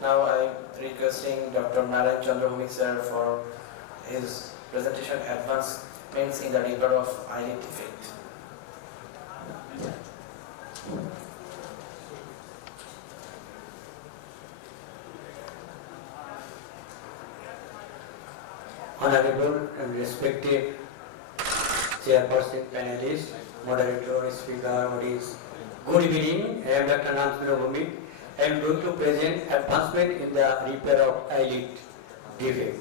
Now I am requesting Dr. Narayon Chandra Bhowmik sir for his presentation advancements in the repair of eyelid defect. Honorable and respected chairperson, panelists, moderator, speaker, audience. Good evening. I am Dr. Narayon Bhowmik. I am going to present advancement in the repair of eyelid defect.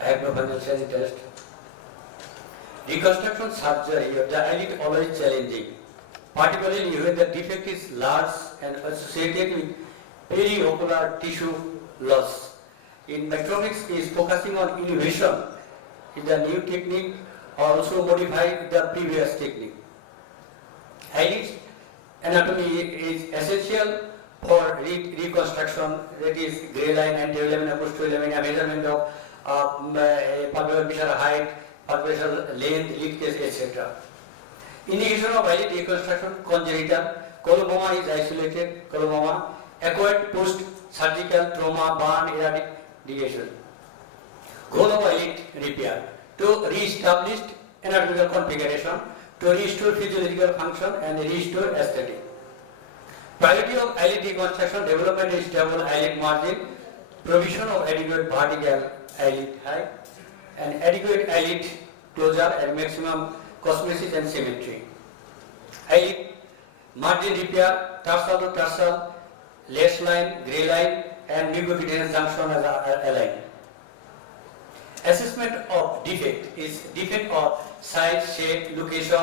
I have no financial interest. Reconstruction surgery of the eyelid always challenging, particularly when the defect is large and associated with periocular tissue loss. In metromics is focusing on innovation in the new technique or also modify the previous technique. Eyelid anatomy is essential for reconstruction, that is gray line, anterior lamina, posterior lamina, measurement of palpebral height, palpebral length, lid case, etc. Indication of eyelid reconstruction: congenital, coloboma is isolated, coloboma, acquired post-surgical trauma, burn, eradication. Goal of eyelid repair: to re-establish anatomical configuration, to restore physiological function and restore aesthetic. Priority of eyelid reconstruction: development of stable eyelid margin, provision of adequate vertical eyelid height, and adequate eyelid closure and maximum cosmesis and symmetry. Eyelid margin repair: tarsal to tarsal, lace line, gray line, and mucocutaneous junction as aligned. Assessment of defect is defect of size, shape, location,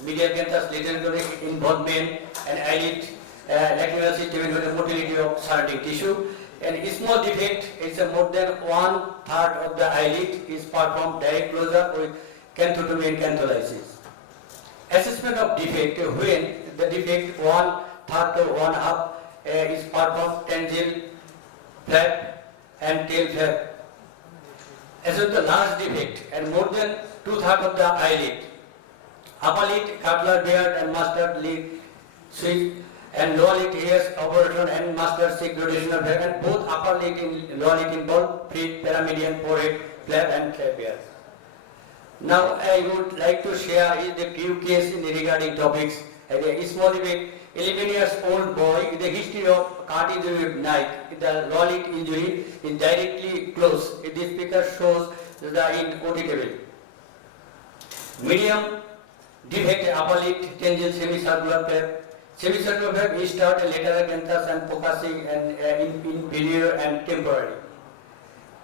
medial canthus, lateral involvement, and eyelid lacrimal system with the motility of surrounding tissue. And small defect is more than 1/3 of the eyelid is performed direct closure with canthotomy and cantholysis. Assessment of defect: when the defect 1/3 to 1/2 is performed tangential flap and tail flap. As with the large defect and more than 2/3 of the eyelid, upper lid, cutler beard and mustard lid switch, and lower lid hairs operation and mustard stick rotational flap, and both upper lid and lower lid involve feet, paramedian, forehead, flap and flap beard. Now I would like to share the few cases regarding topics. A small defect, 11 years old boy with a history of cut injury with knife. The lower lid injury is directly close. This picture shows the inaudible. Medium defect, upper lid, tangential semicircular flap. Semicircular flap is start lateral canthus and focusing and inferior and temporary.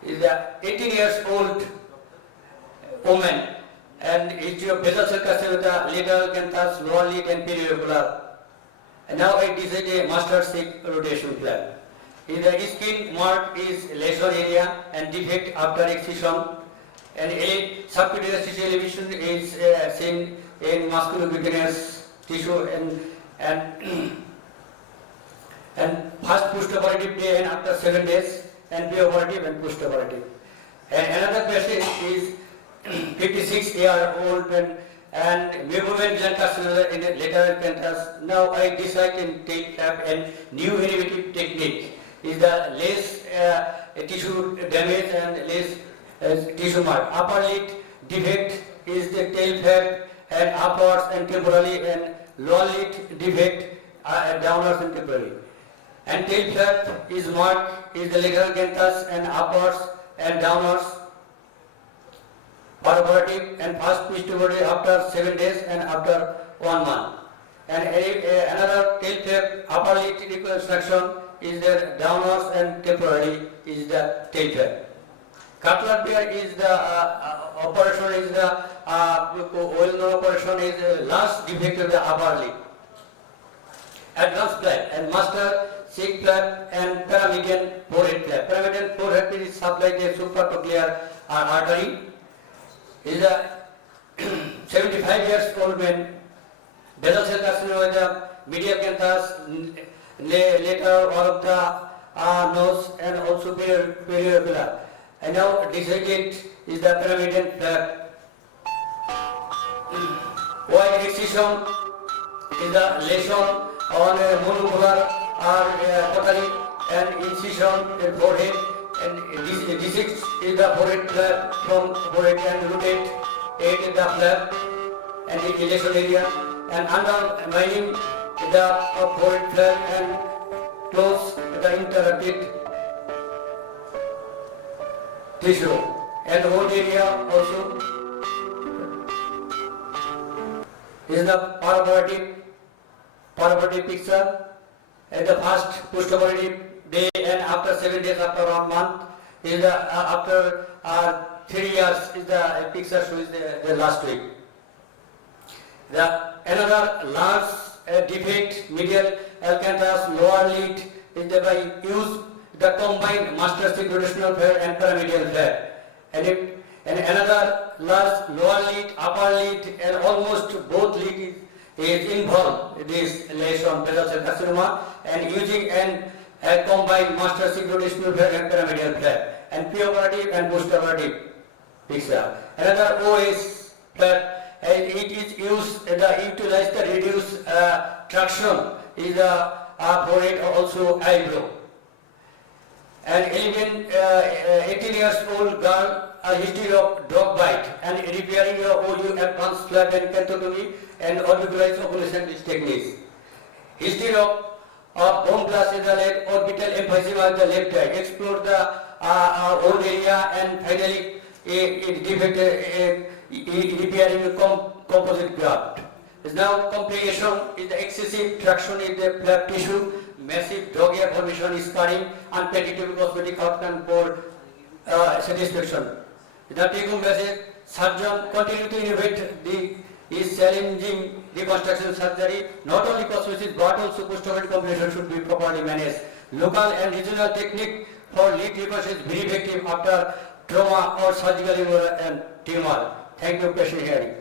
Is the 18 years old woman and history of basal cell carcinoma with the lateral canthus, lower lid and periocular. And now it is a mustard stick rotation flap. The skin mark is lesion area and defect after excision, and a subcutaneous tissue elevation is seen in musculocutaneous tissue and first postoperative day and after 7 days, and preoperative and postoperative. And another patient is 56-year-old and movement gland carcinoma in the lateral canthus. Now I decide in tail flap, and new innovative technique is the less tissue damage and less tissue mark. Upper lid defect is the tail flap and upwards and temporally, and lower lid defect downwards and temporally. And tail flap is marked is the lateral canthus and upwards and downwards. Preoperative and first postoperative after 7 days and after 1 month. And another tail flap upper lid reconstruction is the downwards and temporary is the tail flap. Cutler beard is the operation is the well-known operation is the last defect of the upper lid. Advanced flap and master cheek flap and paramedian forehead flap. Paramedian forehead is supplied the supracochlear artery. Is a 75 years old man, basal cell carcinoma with the medial canthus, later all of the nose and also periocular. And now decided is the paramedian flap. incision is the lesion on a monopolar or totally, and incision in forehead, and D6 is the forehead flap from forehead and rotate, 8 is the flap and the lesion area, and undermining the forehead flap and close the interrupted tissue, and the whole area also is the paraportic picture. At the first post-operative day and after 7 days after 1 month is the after 3 years is the picture shows the last week. The another large defect medial alcanthus lower lid is the by use the combined master synchronational flare and paramedial flare, and another large lower lid, upper lid, and almost both lid is involved this lesion basal cell carcinoma, and using a combined master synchronational flare and paramedial flare, and preoperative and postoperative picture. Another OS flare, and it is used utilize the reduced traction is the forehead also eyebrow. And 18 years old girl, a history of dog bite, and repairing your OU advanced flap and canthotomy and orbicularized oculation techniques. History of bone blast in the leg, orbital emphysema in the left eye, explore the old area, and finally defect repairing composite graft. Now complication is the excessive traction in the flap tissue, massive dog ear formation, scarring, unpredictable cosmetic outcome for satisfaction. The take-home message: surgeon continue to innovate is challenging reconstruction surgery. Not only cosmesis but also post-operative complication should be properly managed. Local and regional technique for lead reconstruction is very effective after trauma or surgical tumor. Thank you, patient hearing.